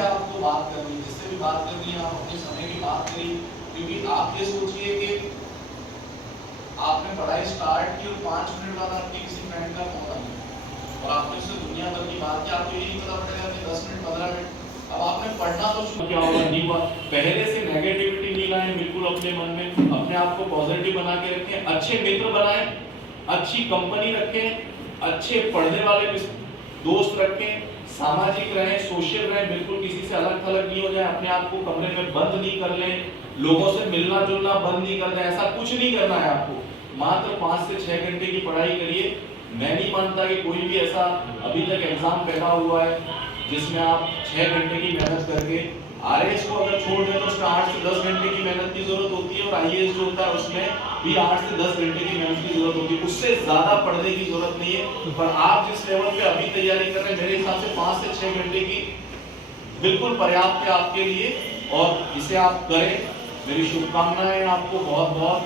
जिससे आपको बात करनी है, जिससे भी बात करनी है, आप अपने समय की बात करिए। क्योंकि आप ये सोचिए कि आपने पढ़ाई स्टार्ट की और 5 मिनट बाद आपके किसी फ्रेंड का फोन आ गया और आपने उससे दुनिया भर की बात की, आपको ये नहीं पता पड़ेगा कि 10 मिनट 15 मिनट अब आपने पढ़ना तो शुरू किया होगा, नहीं हुआ। पहले से नेगेटिविटी नहीं लाएं बिल्कुल अपने मन में, अपने आप को पॉजिटिव बना के रखें, अच्छे मित्र बनाएं, अच्छी कंपनी रखें, अच्छे पढ़ने वाले दोस्त रखें, सामाजिक रहें, सोशल रहें, बिल्कुल किसी से अलग थलग नहीं हो जाए, अपने आप को कमरे में बंद नहीं कर लें, लोगों से मिलना जुलना बंद नहीं कर दें। ऐसा कुछ नहीं करना है आपको, मात्र 5 से 6 घंटे की पढ़ाई करिए। मैं नहीं मानता कि कोई भी ऐसा अभी तक एग्जाम पैदा हुआ है जिसमें आप 6 घंटे की मेहनत करके आरएएस को अगर छोड़ दें तो उसमें 8 से 10 घंटे की मेहनत की जरूरत होती है, और आईएएस जो होता है उसमें भी 8 से 10 घंटे की मेहनत की जरूरत होती है, उससे ज्यादा पढ़ने की जरूरत नहीं है। पर आप जिस लेवल पे अभी तैयारी कर रहे हैं, मेरे हिसाब से 5 से 6 घंटे की बिल्कुल पर्याप्त है आपके लिए, और इसे आप करें। मेरी शुभकामनाएं आपको बहुत बहुत,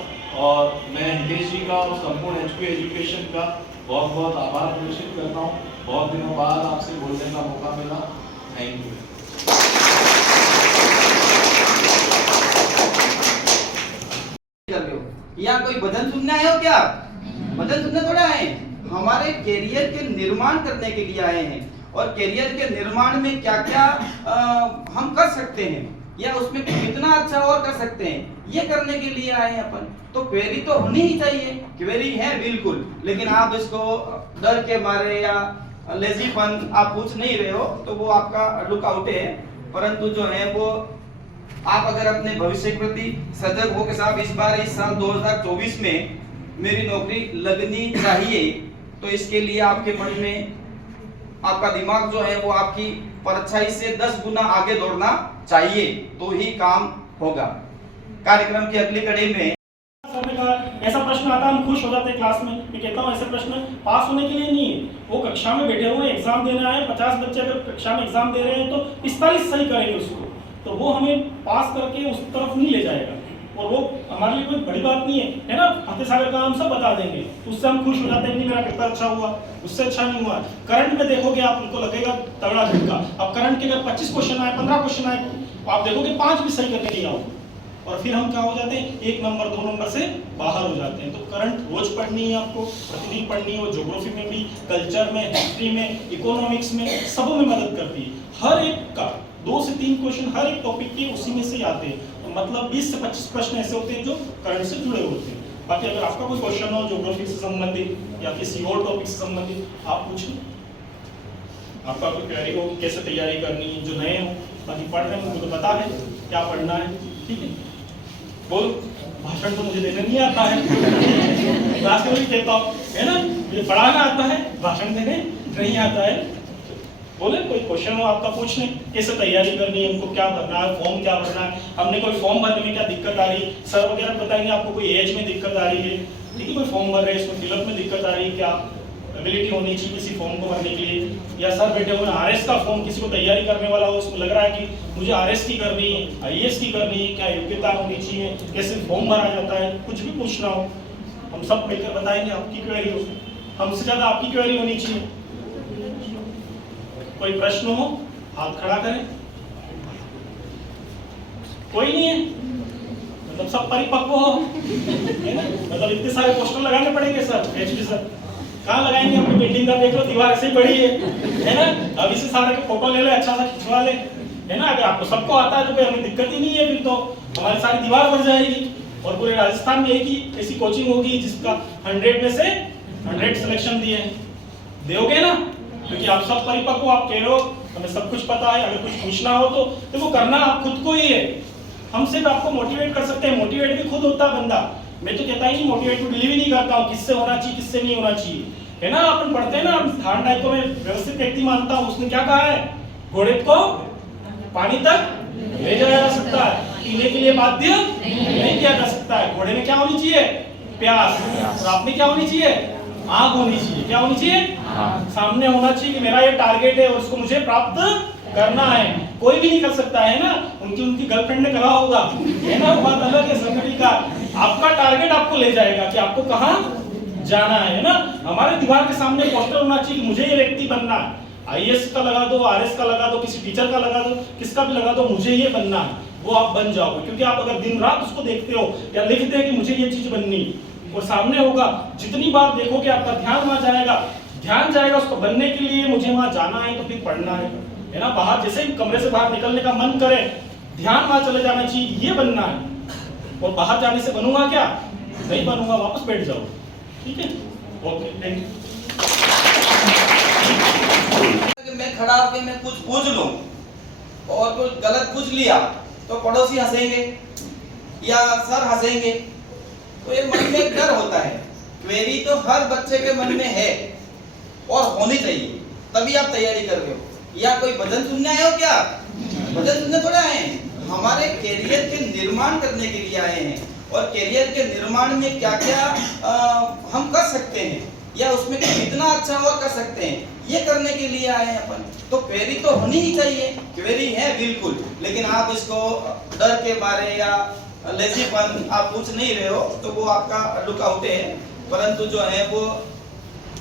और मैं हितेश जी का और संपूर्ण एचपी एजुकेशन का बहुत बहुत आभार प्रदर्शित करता हूँ। बहुत दिनों बाद आपसे बोलने का मौका मिला। Thank you. या कोई भजन सुनने आए हो क्या? भजन सुनने थोड़ा आए, हमारे कैरियर के निर्माण करने के लिए आए हैं, और कैरियर के निर्माण में क्या क्या हम कर सकते हैं या उसमें कितना अच्छा और कर सकते हैं, ये करने के लिए आए हैं अपन। तो क्वेरी तो होनी ही चाहिए, क्वेरी है बिल्कुल, लेकिन आप इसको डर के मारे या लेजीपन आप पूछ नहीं रहे हो तो वो आपका लुकआउट है। परंतु जो है वो आप अगर अपने भविष्य के प्रति सजग हो के साथ इस बार इस साल 2024 में मेरी नौकरी लगनी चाहिए, तो इसके लिए आपके मन में आपका दिमाग जो है वो आपकी परछाई से 10 गुना आगे दौड़ना चाहिए, तो ही काम होगा। कार्यक्रम की अगली कड़ी में ऐसा प्रश्न आता है, हम खुश हो जाते हैं क्लास में। मैं कहता हूँ ऐसे प्रश्न पास होने के लिए नहीं है, वो कक्षा में बैठे हुए एग्जाम देने आए, 50 बच्चे अगर कक्षा में एग्जाम दे रहे हैं तो 45 सही करेंगे उसको, तो वो हमें पास करके उस तरफ नहीं ले जाएगा, और वो हमारे लिए कोई बड़ी बात नहीं है ना। फतेह सागर का हम सब बता देंगे, उससे हम खुश हो जाते हैं, नहीं मेरा पेपर अच्छा हुआ, उससे अच्छा नहीं हुआ। करंट में देखोगे आप, उनको लगेगा तगड़ा झटका। अब करंट के अगर 25 क्वेश्चन आए, 15 क्वेश्चन आए, तो आप देखोगे 5 भी सही करके नहीं आओ, और फिर हम क्या हो जाते हैं, 1 नंबर 2 नंबर से बाहर हो जाते हैं। तो करंट रोज पढ़नी है आपको, प्रतिदिन पढ़नी है, वो ज्योग्राफी में भी, कल्चर में, हिस्ट्री में, इकोनॉमिक्स में, सब में मदद करती है। हर एक का 2 से 3 क्वेश्चन हर एक टॉपिक के उसी में से आते हैं, तो मतलब 20 से 25 प्रश्न ऐसे होते हैं जो करंट से जुड़े होते हैं। बाकी अगर आपका कोई क्वेश्चन हो ज्योग्राफी से संबंधित या किसी और टॉपिक से संबंधित, आप पूछिए। आपका कोई क्वेरी हो, कैसे तैयारी करनी है, जो नए हो, बाकी पढ़ रहे हैं उनको तो पता है क्या पढ़ना है, ठीक है। बोल, भाषण तो मुझे देने नहीं आता है, क्लास में भी कहता हूँ, है ना, मुझे पढ़ाना आता है, भाषण देने नहीं आता है। बोले कोई क्वेश्चन हो आपका पूछ लें, कैसे तैयारी करनी है, उनको क्या भरना है, फॉर्म क्या भरना है, हमने कोई फॉर्म भरने में क्या दिक्कत आ रही है, सर वगैरह बताएंगे आपको, कोई एज में दिक्कत आ रही है, ठीक है, कोई फॉर्म भर रहे हैं इसमें फिलअप में दिक्कत आ रही है, क्या एबिलिटी होनी चाहिए किसी फॉर्म को भरने के लिए, या सर बैठे हुए आरएस का फॉर्म किसी को तैयारी करने वाला हो, उसमें लग रहा है कि मुझे आरएस की करनी है, आईएएस की करनी है, क्या योग्यता होनी चाहिए, कैसे फॉर्म भरा जाता है, कुछ भी पूछना हो हम सब मिलकर बताएंगे। आपकी क्वेरी हो, हमसे ज्यादा आपकी क्वेरी होनी चाहिए। कोई प्रश्न हो हाथ खड़ा करें। कोई नहीं है, मतलब सब परिपक्व हो, है ना, मतलब इतने सारे पोस्टर लगाने पड़ेंगे सर, एचपी सर कहाँ लगाएंगे, अपनी बिल्डिंग का देख लो, दीवार ऐसे ही बड़ी है ना, अभी से सारे के फोटो ले ले, अच्छा सा खिंचवा ले, है ना। अगर आपको सबको आता है तो कोई हमें दिक्कत ही नहीं है, फिर तो हमारी सारी दीवार भर जाएगी, और पूरे राजस्थान में एक ही ऐसी कोचिंग होगी जिसका 100 में से 100 सिलेक्शन दिए हैं, दोगे ना, क्योंकि आप सब परिपक्व, आप कह रहे हो हमें सब कुछ पता है, अगर कुछ पूछना हो तो देखो करना आप खुद को ही है, हम सिर्फ आपको मोटिवेट कर सकते हैं, मोटिवेट भी खुद होता है बंदा। मैं तो कहता ही नहीं, मोटिवेट टू बिलीव ही नहीं करता हूँ, किससे होना चाहिए किससे नहीं होना चाहिए, है ना। अपन पढ़ते हैं ना, थार्नडाइक को मैं व्यवस्थित व्यक्ति मानता हूँ, उसने क्या कहा है, घोड़े को पानी तक ले जाया जा सकता है, पीने के लिए बाध्य नहीं किया जा सकता है। घोड़े में क्या होनी चाहिए, प्यास, और आप में क्या होनी चाहिए, आग होनी चाहिए। क्या होनी चाहिए, सामने होना चाहिए कि मेरा ये टारगेट है और उसको मुझे प्राप्त करना है। कोई भी नहीं कर सकता है ना, उनकी गर्लफ्रेंड ने कहा होगा, है ना, बात अलग है संगठी का। आपका टारगेट आपको ले जाएगा कि आपको कहाँ जाना है ना। हमारे दीवार के सामने पोस्टर होना चाहिए कि मुझे ये व्यक्ति बनना है, आईएएस का लगा दो, आरएस का लगा दो, किसी टीचर का लगा दो, किसका भी लगा दो, मुझे ये बनना है, वो आप बन जाओगे। क्योंकि आप अगर दिन रात उसको देखते हो या लिखते हैं कि मुझे ये चीज बननी है और सामने होगा, जितनी बार देखोगे आपका ध्यान वहां जाएगा, ध्यान जाएगा उसको बनने के लिए, मुझे वहां जाना है तो फिर पढ़ना है ना। बाहर जैसे ही कमरे से बाहर निकलने का मन करे, ध्यान वहां चले जाना चाहिए, ये बनना है। और बाहर जाने से बनूंगा क्या, नहीं बनूंगा, वापस बैठ जाओ। ठीक है, ओके, थैंक यू। मैं खड़ा होकर मैं कुछ पूछ लूं और कुछ गलत पूछ लिया तो पड़ोसी हंसेंगे या सर हंसेंगे, तो ये मन में डर होता है। क्वेरी तो हर बच्चे के मन में है और होनी चाहिए, तभी आप तैयारी कर रहे हो। या कोई भजन सुनने आए हो क्या? भजन सुनने थोड़ा आए हैं, हमारे कैरियर के निर्माण करने के लिए आए हैं। और कैरियर के निर्माण में क्या क्या हम कर सकते हैं या उसमें कितना अच्छा और कर सकते हैं, ये करने के लिए आए हैं अपन। तो क्वेरी तो होनी ही चाहिए, क्वेरी है बिल्कुल, लेकिन आप इसको डर के मारे या लेजीपन आप पूछ नहीं रहे हो तो वो आपका लुकआउट है। परंतु जो है वो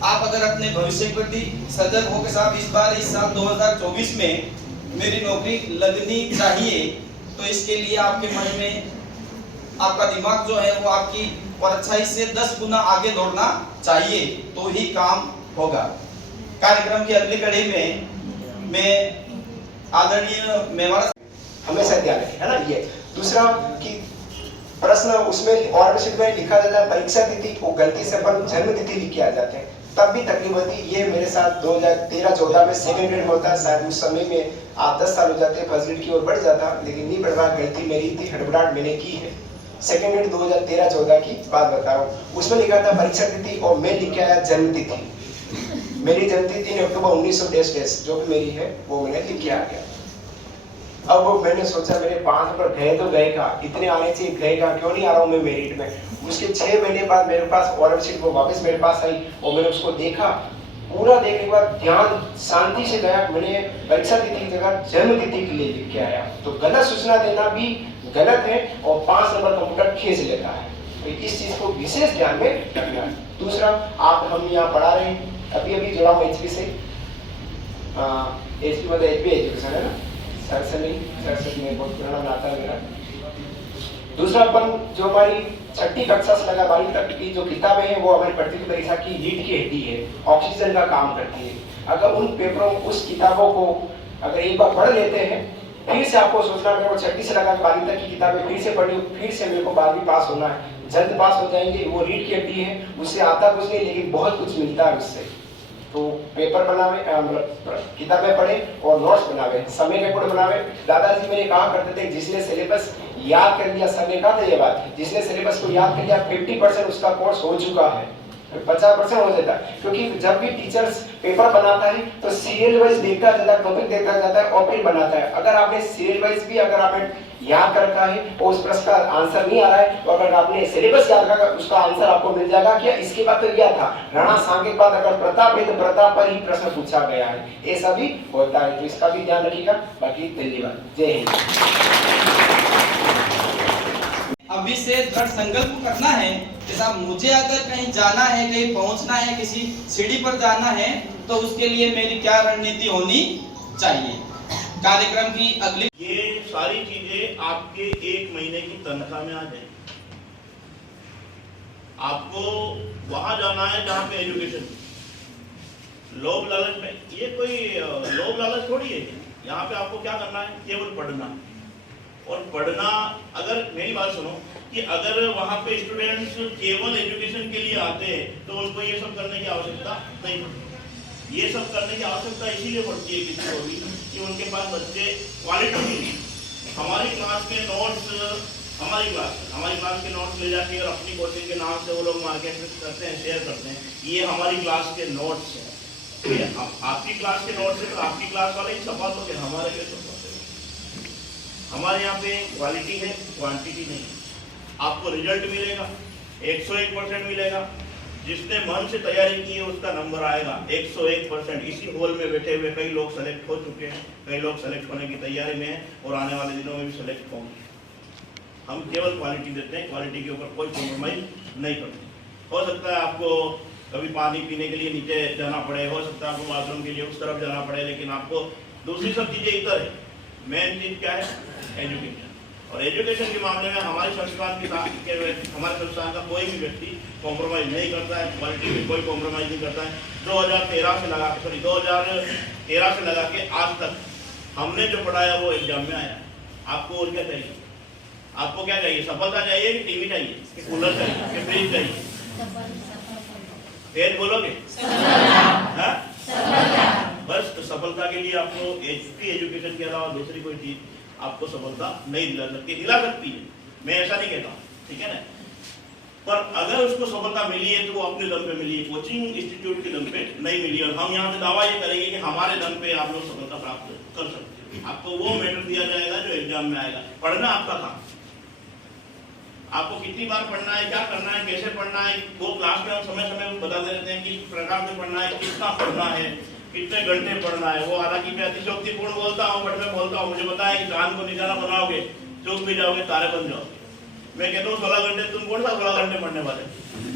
आप अगर अपने भविष्य के प्रति सजग हो के साथ इस साल 2024 में मेरी नौकरी लगनी चाहिए, तो इसके लिए आपके मन में आपका दिमाग जो है वो आपकी परछाई से 10 गुना आगे दौड़ना चाहिए, तो ही काम होगा। कार्यक्रम की अगली कड़ी में मैं आदरणीय मेवाड़ा हमेशा ध्यान रखें, है ना। ये दूसरा कि प्रश्न उसमें और में लिखा जाता है परीक्षा तिथि, वो गलती से अपन जन्म तिथि लिख के आ जाते हैं, तब भी तकलीफ होती है। ये मेरे साथ 2013-14 में सेकंड ग्रेड में होता है, शायद उस समय में आप 10 साल हो जाते हैं, फर्स्ट ग्रेड की ओर बढ़ जाता, लेकिन नहीं बढ़ रहा, गलती मेरी थी, हड़बड़ाहट मैंने की है। सेकंड ग्रेड 2013-14 की बात बता रहा हूँ, उसमें लिखा था परीक्षा तिथि और मैं लिख के आया जन्म तिथि। मेरी जन्म तिथि अक्टूबर 1900 जो भी मेरी है वो मैंने लिख के आ गया। अब वो मैंने सोचा मेरे 5 नंबर गए तो गए का, इतने आने चाहिए, गए का, क्यों नहीं आ रहा हूँ मैं मेरिट में। उसके 6 महीने बाद मेरे पास ऑर्डर शीट वो वापस मेरे पास आई और मैंने उसको देखा, पूरा देखने के बाद ध्यान शांति से गया, मैंने परीक्षा तिथि की जगह जन्म तिथि के लिए लिख के आया। तो गलत सूचना देना भी गलत है और 5 नंबर कंप्यूटर खींच लेता है, तो इस चीज को विशेष ध्यान में रखना है। दूसरा, आप हम यहाँ पढ़ा रहे हैं, अभी जुड़ा हूँ एचपी से, एचपी मतलब एचपी एजुकेशन है ना, सरसरी में बहुत पुराना नाता है मेरा। दूसरा, अपन जो हमारी 6ठी कक्षा से लगा 12वीं तक की जो किताबें हैं वो हमारी प्रतियोगी परीक्षा की लीड की हड्डी है, ऑक्सीजन का काम करती है। अगर उन पेपरों उस किताबों को अगर एक बार पढ़ लेते हैं, फिर से आपको सोचना मेरे को 6ठी से लगा 12वीं तक की किताबें फिर से पढ़ी, फिर से मेरे को 12वीं पास होना है, जल्द पास हो जाएंगे। वो रीड की हड्डी है, उससे आता कुछ नहीं लेकिन बहुत कुछ मिलता है उससे। तो पेपर बनावे, किताबें पढ़े और नोट्स बनावे, समय रिपोर्ट बनावे। दादाजी मेरे कहा करते थे जिसने सिलेबस याद कर लिया, सर ने कहा था ये बात, जिसने सिलेबस को याद कर लिया 50% उसका कोर्स हो चुका है, 50% हो जाता है। क्योंकि जब भी टीचर्स पेपर बनाता है तो सीरियल वाइज देखता जाता है, टॉपिक देखता जाता है और फिर बनाता है। अगर आपने सीरियल वाइज भी अगर आपने याद कर रखा है और उस प्रश्न का आंसर नहीं आ रहा है, तो अगर आपने सिलेबस याद रखा उसका आंसर आपको मिल जाएगा। क्या इसके बाद तो क्या था, राणा सांगे के बाद अगर प्रताप है तो प्रताप पर ही प्रश्न पूछा गया है, ऐसा भी होता है, तो इसका भी ध्यान रखिएगा। बाकी धन्यवाद, जय हिंद। अभी से दृढ़ संकल्प करना है कि साहब मुझे अगर कहीं जाना है, कहीं पहुंचना है, किसी सीढ़ी पर जाना है, तो उसके लिए मेरी क्या रणनीति होनी चाहिए। कार्यक्रम की अगली, ये सारी चीजें आपके 1 महीने की तनख्वाह में आ जाए। आपको वहां जाना है जहां पे एजुकेशन, लोभ लालच में, ये कोई लोभ लालच थोड़ी है। यहाँ पे आपको क्या करना है, केवल पढ़ना। और पढ़ना, अगर मेरी बात सुनो कि अगर वहां पे स्टूडेंट्स केवल एजुकेशन के लिए आते हैं तो उनको ये सब करने की आवश्यकता नहीं पड़ती। ये सब करने की आवश्यकता इसीलिए पड़ती है किसी को भी कि उनके पास बच्चे क्वालिटी नहीं। हमारी क्लास के नोट्स, हमारी क्लास के नोट्स ले जाके और अपनी कोचिंग के नाम से वो लोग मार्केट में करते हैं, शेयर करते हैं, ये हमारी क्लास के नोट्स हैं। आपकी क्लास के नोट्स है तो आपकी क्लास वाले ही छपा तो हमारे लिए छपा। हमारे यहाँ पे क्वालिटी है, क्वांटिटी नहीं है। आपको रिजल्ट मिलेगा, 101% मिलेगा। जिसने मन से तैयारी की है उसका नंबर आएगा 101%। इसी हॉल में बैठे हुए कई लोग सेलेक्ट हो चुके हैं, कई लोग सेलेक्ट होने की तैयारी में हैं और आने वाले दिनों में भी सेलेक्ट होंगे। हम केवल क्वालिटी देते हैं, क्वालिटी के ऊपर कोई कॉम्प्रोमाइज नहीं करते। हो सकता है आपको कभी पानी पीने के लिए नीचे जाना पड़े, हो सकता है आपको बाथरूम के लिए उस तरफ जाना पड़े, लेकिन आपको दूसरी सब चीज़ें इधर है। मेन चीज़ क्या है? एजुकेशन। और एजुकेशन के मामले में हमारे संस्थान हमारे संस्थान का कोई भी व्यक्ति कॉम्प्रोमाइज़ नहीं करता है, क्वालिटी में कोई कॉम्प्रोमाइज़ नहीं करता है। 2013 से लगा के आज तक हमने जो पढ़ाया वो एग्जाम में आया। आपको और क्या चाहिए? आपको क्या चाहिए? सफलता चाहिए कि टीवी चाहिए कि कूलर चाहिए कि फ्रिज चाहिए? तेज बोलोगे? हाँ? बस तो सफलता के लिए आपको एजुकेशन के अलावा दूसरी कोई चीज आपको सफलता नहीं दिला सकती है। मैं ऐसा नहीं कहता, ठीक है ना? पर अगर उसको सफलता मिली है तो वो अपने दम पे मिली है, कोचिंग इंस्टीट्यूट के दम पे नहीं मिली। और हम यहाँ पे दावा ये करेंगे कि हमारे दम पे आप लोग सफलता प्राप्त कर सकते हैं। आपको वो मेडल दिया जाएगा जो एग्जाम में आएगा। पढ़ना आपका काम, आपको कितनी बार पढ़ना है, क्या करना है, कैसे पढ़ना है, वो क्लास में हम समय समय बता देते हैं कि प्रकार से पढ़ना है, कितना पढ़ना है, कितने घंटे पढ़ना है। वो हालांकि मैं अतिशयोक्तिपूर्ण बोलता हूँ, बट मैं बोलता हूँ, मुझे पता है कि चांद को निशाना बनाओगे, चूक भी जाओगे, तारे बन जाओगे। मैं कहता हूँ 16 घंटे, तुम कौन सा 16 घंटे पढ़ने वाले?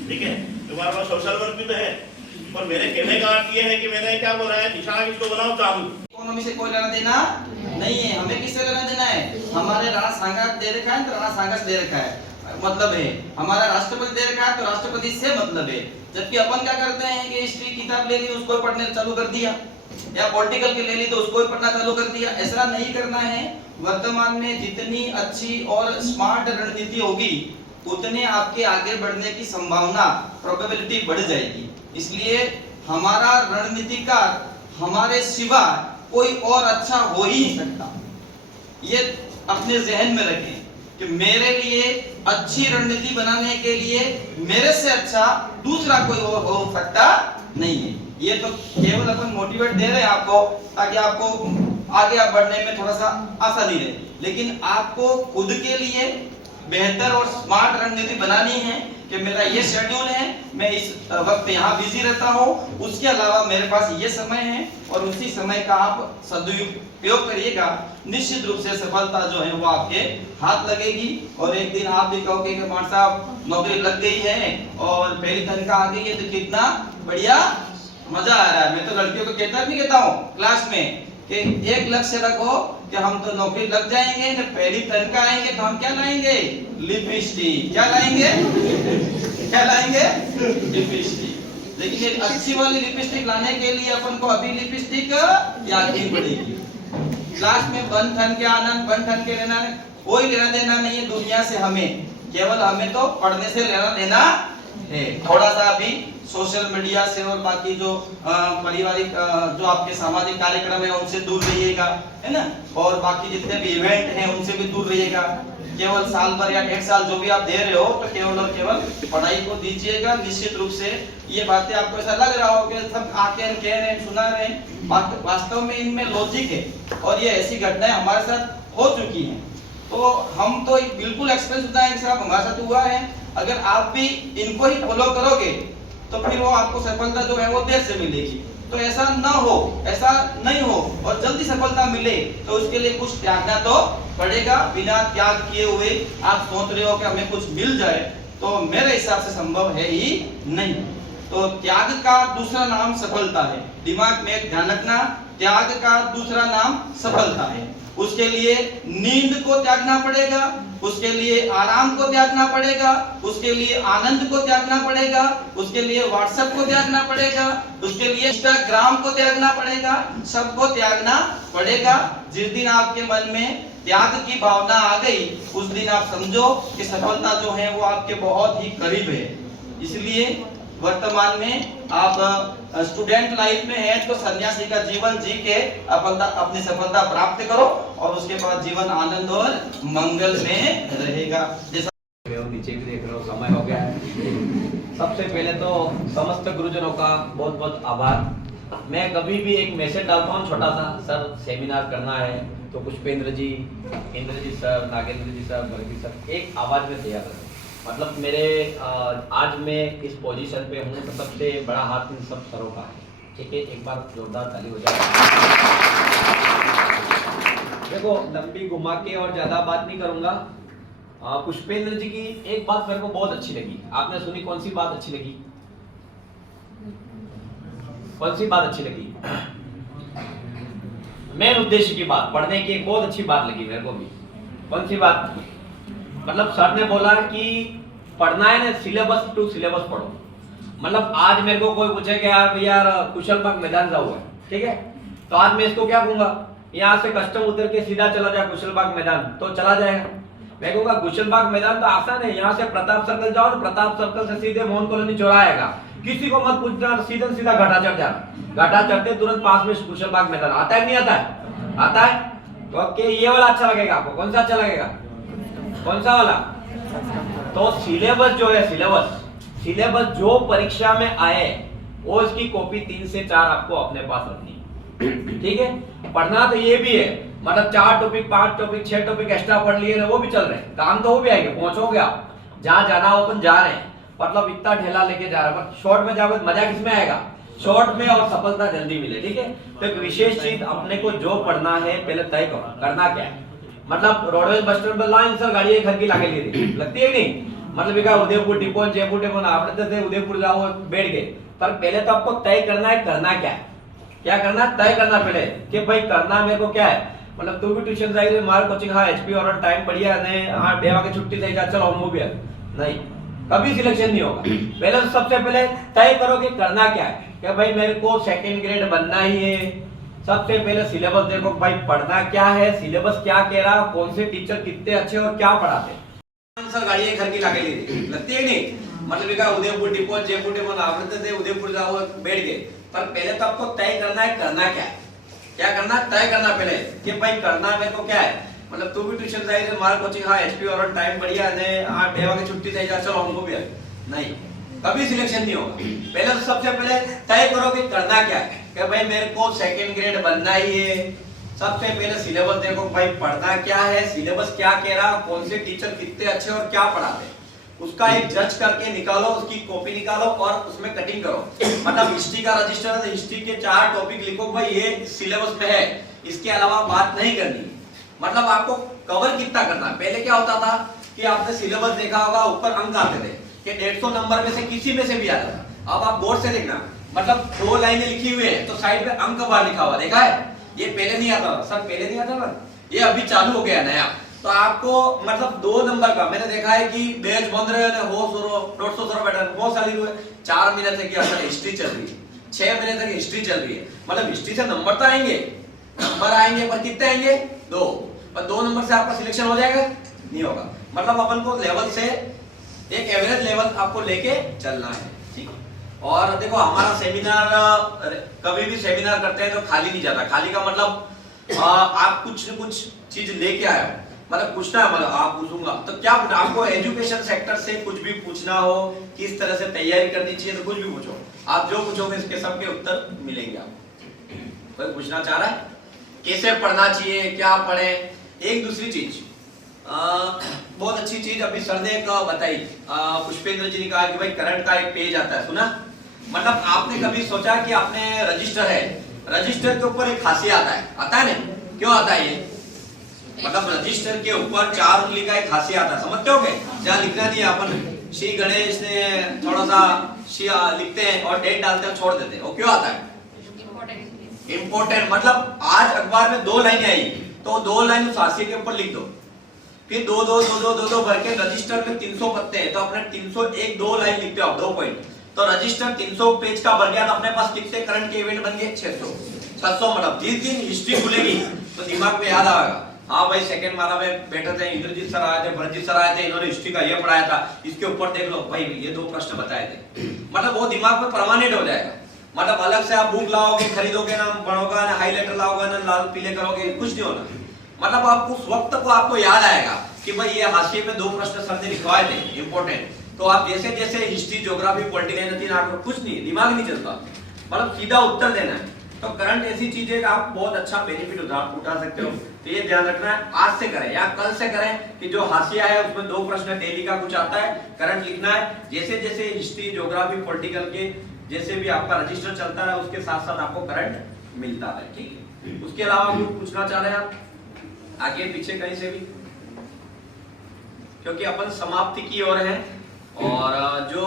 ठीक है, तुम्हारे पास सोशल वर्क भी तो है। पर मेरे कहने का अर्थ ये है कि मैंने क्या बोला है, निशाना किसको बनाओ? चांद। इकोनॉमी से कोई लेना देना नहीं है। हमें किससे लेना देना है? हमारे राणा सांगा दे रखा है तो राणा सांगा से दे रखा है, मतलब है। हमारा राष्ट्रपति दे रखा है तो राष्ट्रपति से मतलब है। जबकि अपन क्या करते हैं कि हिस्ट्री किताब ले ली, उसको पढ़ने चालू कर दिया, या पॉलिटिकल की ले ली तो उसको पढ़ना चालू कर दिया। ऐसा नहीं करना है। वर्तमान में जितनी अच्छी और स्मार्ट रणनीति होगी उतने आपके आगे बढ़ने की संभावना, प्रोबेबिलिटी बढ़ जाएगी। इसलिए हमारा रणनीतिकार हमारे सिवा कोई और अच्छा हो ही नहीं सकता। ये अपने जहन में रखें कि मेरे लिए अच्छी रणनीति बनाने के लिए मेरे से अच्छा दूसरा कोई हो सकता नहीं है। ये तो केवल अपन मोटिवेट दे रहे हैं आपको, ताकि आपको आगे आप बढ़ने में थोड़ा सा आसानी रहे। लेकिन आपको खुद के लिए बेहतर और स्मार्ट रणनीति बनानी है कि मेरा ये शेड्यूल है, मैं इस वक्त यहाँ बिजी रहता हूँ, उसके अलावा मेरे पास ये समय है और उसी समय का आप सदुपयोग करिएगा। निश्चित रूप से सफलता जो है वो आपके हाथ लगेगी और एक दिन आप भी कहोगे कि मान साहब नौकरी लग गई है और पहली तनख्वाह आ गई है, तो कितना बढ़िया मजा आ रहा है। मैं तो लड़कियों को कहता नहीं कहता हूँ क्लास में कि एक लक्ष्य रखो कि हम तो नौकरी लग जाएंगे, जब पहली तनख्वाह आएंगे तो हम क्या लाएंगे? लिपस्टिक। क्या लाएंगे? क्या लाएंगे? लिपस्टिक। लेकिन एक अच्छी वाली लिपस्टिक लाने के लिए अपन को अभी लिपस्टिक यादगी पड़ेगी। क्लास में बन ठन के आनंद, बन ठन के रहना, कोई लेना देना नहीं है दुनिया से। हमें केवल हमें तो पढ़ने से लेना देना है। थोड़ा सा अभी सोशल मीडिया से और बाकी जो पारिवारिक जो आपके सामाजिक कार्यक्रम है उनसे दूर रहिएगा, है ना। और बाकी जितने भी इवेंट हैं उनसे भी दूर रहिएगा। केवल साल भर या 1 साल जो भी आप दे रहे हो तो केवल और केवल पढ़ाई को दीजिएगा। निश्चित रूप से ये बातें आपको ऐसा लग रहा हो कि सब आके कह रहे हैं, सुना रहे हैं, वास्तव में इनमें लॉजिक है और ये ऐसी घटनाएं हमारे साथ हो चुकी हैं। तो हम तो बिल्कुल एक्सपीरियंस होता है कि साहब हमारे साथ हुआ है। अगर आप भी इनको ही फॉलो करोगे तो फिर वो आपको सफलता जो है वो देर से मिलेगी। तो ऐसा ना हो, ऐसा नहीं हो और जल्दी सफलता मिले तो उसके लिए कुछ त्यागना तो पड़ेगा। बिना त्याग किए हुए आप सोच रहे हो कि हमें कुछ मिल जाए, तो मेरे हिसाब से संभव है ही नहीं। तो त्याग का दूसरा नाम सफलता है। दिमाग में एक ध्यान रखना, त्याग का दूसरा नाम सफलता है। उसके लिए नींद को त्यागना पड़ेगा, उसके लिए आराम को त्यागना पड़ेगा, उसके लिए आनंद को त्यागना पड़ेगा, उसके लिए व्हाट्सएप को त्यागना पड़ेगा, उसके लिए इंस्टाग्राम को त्यागना पड़ेगा, सबको त्यागना पड़ेगा। जिस दिन आपके मन में त्याग की भावना आ गई उस दिन आप समझो कि सफलता जो है वो आपके बहुत ही करीब है। इसलिए वर्तमान में आप स्टूडेंट लाइफ में हैं तो सन्यासी का जीवन जी के अपनी सफलता प्राप्त करो और उसके बाद जीवन आनंद और मंगल में रहेगा। जैसा नीचे भी देख रहे हो, समय हो गया है। सबसे पहले तो समस्त गुरुजनों का बहुत बहुत आभार। मैं कभी भी एक मैसेज डालता हूँ छोटा सा, सर सेमिनार करना है तो पुष्पेंद्र जी, इंद्रजीत सर, नागेंद्र जी सर, भरती सर, एक आवाज में तैयार करें। मतलब मेरे आज मैं इस पोजीशन पे हूँ तो सबसे बड़ा हाथ इन सब सरों का है। ठीक है, एक बार जोरदार ताली हो जाए। देखो लंबी घुमा के और ज्यादा बात नहीं करूंगा। पुष्पेंद्र जी की एक बात मेरे को बहुत अच्छी लगी। आपने सुनी? कौन सी बात अच्छी लगी? कौन सी बात अच्छी लगी? मेन उद्देश्य की बात, पढ़ने की एक बहुत अच्छी बात लगी मेरे को भी। कौन सी बात? मतलब सर ने बोला कि पढ़ना है ना, सिलेबस टू सिलेबस पढ़ो। मतलब आज मेरे को कोई पूछे कि यार भैया कुशल बाग मैदान जाओ है, ठीक है, तो आज मैं इसको क्या कहूंगा, यहाँ से कस्टम उतर के सीधा चला जाए कुशल बाग मैदान, तो चला जाएगा। मैं कहूंगा कुशल बाग मैदान तो आसान है, यहाँ से प्रताप सर्कल जाओ तो प्रताप सर्कल से सीधे मोहन कॉलोनी चौराहा आएगा, किसी को मत पूछना, सीधा सीधा घाटा चढ़ जाना, घाटा चढ़ते तुरंत पास में कुशल बाग मैदान। आता है नहीं आता है? आता है। तो ओके, ये वाला अच्छा लगेगा आपको? कौन सा अच्छा लगेगा? कौन सा वाला? तो सिलेबस जो है, सिलेबस जो परीक्षा में आए वो इसकी कॉपी 3 से 4 आपको अपने पास रखनी है, ठीक है। पढ़ना तो ये भी है, मतलब 4 टॉपिक 5 टॉपिक 6 टॉपिक एक्स्ट्रा पढ़ लिए ना, वो भी चल रहे हैं, काम तो वो भी आएंगे, पहुंचोगे आप जहां जाना हो, अपन जा रहे हैं, मतलब इतना ढेला लेके जा रहे हैं, शॉर्ट में जाओगे मजा किसमें आएगा? शॉर्ट में, और सफलता जल्दी मिले, ठीक है। तो एक विशेष चीज अपने को जो पढ़ना है पहले तय करो, करना क्या है। मतलब रोडवेज बस स्टैंड पर लाइन सर गाड़ी घर की लाके लिए लगती है नहीं, मतलब क्या उदयपुर डिपो जयपुर डिपो ना, आपने तो उदयपुर जाओ बैठ गए, पर पहले तो आपको तय करना है करना क्या है, क्या करना है, तय करना पहले कि भाई करना मेरे को क्या है। मतलब तू भी ट्यूशन जाई रे, मार कोचिंग, हाँ एचपी और टाइम बढ़िया है, हाँ डेवा की छुट्टी सही जा, चलो हम भी नहीं, कभी सिलेक्शन नहीं होगा। पहले तो सबसे पहले तय करो कि करना क्या है, कि भाई मेरे को सेकंड ग्रेड बनना ही है। सबसे पहले सिलेबस देखो भाई, पढ़ना क्या है, सिलेबस क्या कह रहा, कौन से टीचर कितने अच्छे और क्या पढ़ाते। सर गाड़ी घर की लाके ली लगती है नहीं, मतलब क्या उदयपुर डिपो जयपुर डिपो ना, आपने तो उदयपुर जाओ बैठ गए, पर पहले तो आपको तय करना है करना क्या है, क्या करना, तय करना पहले कि भाई करना मेरे को क्या है। मतलब तू भी ट्यूशन जाई रे, मार कोचिंग, हाँ एचपी और टाइम बढ़िया है, हाँ डेवा की छुट्टी सही जा, चलो हमको भी नहीं, कभी सिलेक्शन नहीं होगा। पहले तो सबसे पहले तय करो कि करना क्या है, कि भाई मेरे को सेकंड ग्रेड बनना ही है। सबसे पहले सिलेबस देखो भाई, पढ़ना क्या है, सिलेबस क्या कह रहा, कौन से टीचर कितने अच्छे और क्या पढ़ाते, उसका एक जज करके निकालो, उसकी कॉपी निकालो और उसमें कटिंग करो। मतलब हिस्ट्री का रजिस्टर है तो हिस्ट्री के 4 टॉपिक लिखो भाई, ये सिलेबस में है, इसके अलावा बात नहीं करनी। मतलब आपको कवर कितना करना है। पहले क्या होता था कि आपने सिलेबस देखा होगा, ऊपर अंक आते थे कि 150 नंबर में से किसी में से भी आता था। अब आप बोर्ड से देखना, मतलब 2 लाइनें लिखी हुई है तो साइड में अंक बार लिखा हुआ, देखा है? ये पहले नहीं आता था सर, पहले नहीं आता था, ये अभी चालू हो गया नया। तो आपको मतलब 2 नंबर का मैंने देखा है कि बैच बंद रहे ने हो सुरो 150 पैटर्न बहुत सारी हुए, 4 महीने तक की असल हिस्ट्री चल रही है, 6 महीने तक हिस्ट्री चल रही है। मतलब हिस्ट्री से नंबर तो आएंगे, नंबर आएंगे पर कितने आएंगे? 2, पर 2 नंबर से आपका सिलेक्शन हो जाएगा? नहीं होगा। मतलब अपन को लेवल से एक एवरेज लेवल आपको लेके चलना है, ठीक। और देखो हमारा सेमिनार, कभी भी सेमिनार करते हैं तो खाली नहीं जाता। खाली का मतलब आप कुछ न कुछ चीज लेके आए हो, मतलब पूछना है, मतलब आप पूछूंगा तो क्या आपको एजुकेशन सेक्टर से कुछ भी पूछना हो, किस तरह से तैयारी करनी चाहिए तो कुछ भी पूछो, आप जो पूछोगे इसके सबके उत्तर मिलेंगे आपको। कोई पूछना चाह रहा है कैसे पढ़ना चाहिए, क्या पढ़े। एक दूसरी चीज बहुत अच्छी चीज अभी सर ने एक बताई, पुष्पेंद्र जी ने कहा कि भाई करंट का एक पेज आता है, सुना? मतलब आपने कभी सोचा कि आपने रजिस्टर है, रजिस्टर के ऊपर एक खासियत आता है ना, क्यों आता है ये? मतलब रजिस्टर के ऊपर 4 उंगली का एक हाशिया आता है, समझते हो? जहाँ लिखना नहीं है, अपन श्री गणेश ने थोड़ा सा श्री लिखते हैं और डेट डालते हैं, छोड़ देते हैं, वो क्यों आता है? इम्पोर्टेंट। मतलब आज अखबार में 2 लाइनें आई तो 2 लाइन उस हाशिए के ऊपर लिख दो, फिर 2 भर के रजिस्टर में 300 पत्ते हैं तो अपने 301 2 लाइन लिखते हो आप, 2 पॉइंट। तो रजिस्टर 300 पेज का भर गया तो अपने पास कितने करंट के इवेंट बन गए? 600 700। मतलब जिस दिन हिस्ट्री खुलेगी तो दिमाग में याद आएगा, हाँ भाई सेकंड मारा में बैठे थे, इंद्रजीत सर आए थे, भरजीत सर आए थे, इन्होंने हिस्ट्री का ये पढ़ाया था, इसके ऊपर देख लो भाई ये 2 प्रश्न बताए थे। मतलब वो दिमाग में परमानेंट हो जाएगा। मतलब अलग से आप बुक लाओगे, खरीदोगे ना, पढ़ोगे ना, हाईलाइटर लाओगे ना, लाल पीले करोगे, कुछ नहीं होना। मतलब आप उस वक्त को आपको याद आएगा कि भाई ये हाशिए में 2 प्रश्न सर ने लिखवाए थे इंपोर्टेंट। तो आप जैसे जैसे हिस्ट्री ज्योग्राफी पॉलिटिकल 3 आपको कुछ नहीं, दिमाग नहीं चलता, मतलब सीधा उत्तर देना है। तो करंट ऐसी चीज है कि आप बहुत अच्छा बेनिफिट उठा सकते हो। तो ये ध्यान रखना है, आज से करें या कल से करें कि जो हाशिया है उसमें 2 प्रश्न डेली का कुछ आता है, करंट लिखना है। जैसे जैसे हिस्ट्री ज्योग्राफी पॉलिटिकल के जैसे भी आपका रजिस्टर चलता है उसके साथ साथ आपको करंट मिलता है, ठीक है। उसके अलावा कुछ पूछना चाह रहे हैं आप आगे पीछे कहीं से भी, क्योंकि अपन समाप्ति की ओर है। और जो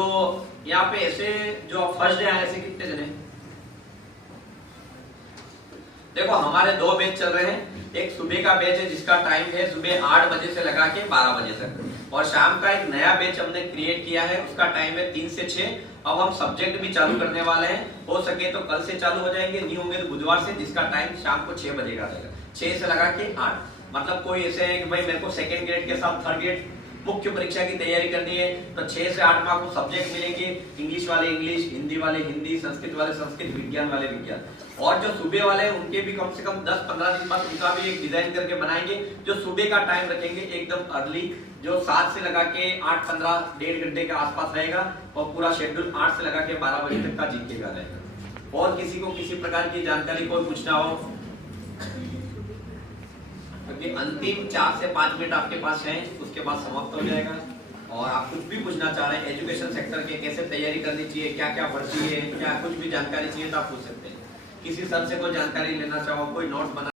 यहाँ पे ऐसे जो फर्स्ट डे आए ऐसे कितने जने? देखो हमारे 2 बैच चल रहे हैं। एक सुबह का बैच है जिसका टाइम है सुबह 8 बजे से लगा के 12 बजे तक, और शाम का एक नया बैच हमने क्रिएट किया है, उसका टाइम है 3 से 6। अब हम सब्जेक्ट भी चालू करने वाले हैं, हो सके तो कल से चालू हो जाएंगे, नहीं होंगे तो बुधवार से, जिसका टाइम शाम को 6 बजे का रहेगा, 6 से लगा के 8। मतलब कोई ऐसे है कि भाई मेरे को सेकंड ग्रेड के साथ थर्ड ग्रेड मुख्य परीक्षा की तैयारी करनी है, तो 6 से 8 मार्क को सब्जेक्ट मिलेंगे, इंग्लिश वाले इंग्लिश, हिंदी वाले हिंदी, संस्कृत वाले संस्कृत, विज्ञान वाले विज्ञान। और जो सुबह वाले हैं उनके भी कम से कम 10-15 दिन बाद उनका भी एक डिजाइन करके बनाएंगे, जो सुबह का टाइम रखेंगे एकदम अर्ली, जो 7 से लगा के 8-15 1.5 घंटे के आसपास रहेगा, और पूरा शेड्यूल 8 से लगा के 12 बजे तक का जीके का रहेगा। और किसी को किसी प्रकार की जानकारी कोई पूछना हो, क्योंकि अंतिम 4 से 5 मिनट आपके पास है, उसके बाद समाप्त हो जाएगा। और आप कुछ भी पूछना चाह रहे हैं एजुकेशन सेक्टर के, कैसे तैयारी करनी चाहिए, क्या क्या भर्ती है, क्या कुछ भी जानकारी चाहिए तो आप पूछ सकते हैं। किसी सर से कोई जानकारी लेना चाहो, कोई नोट्स बना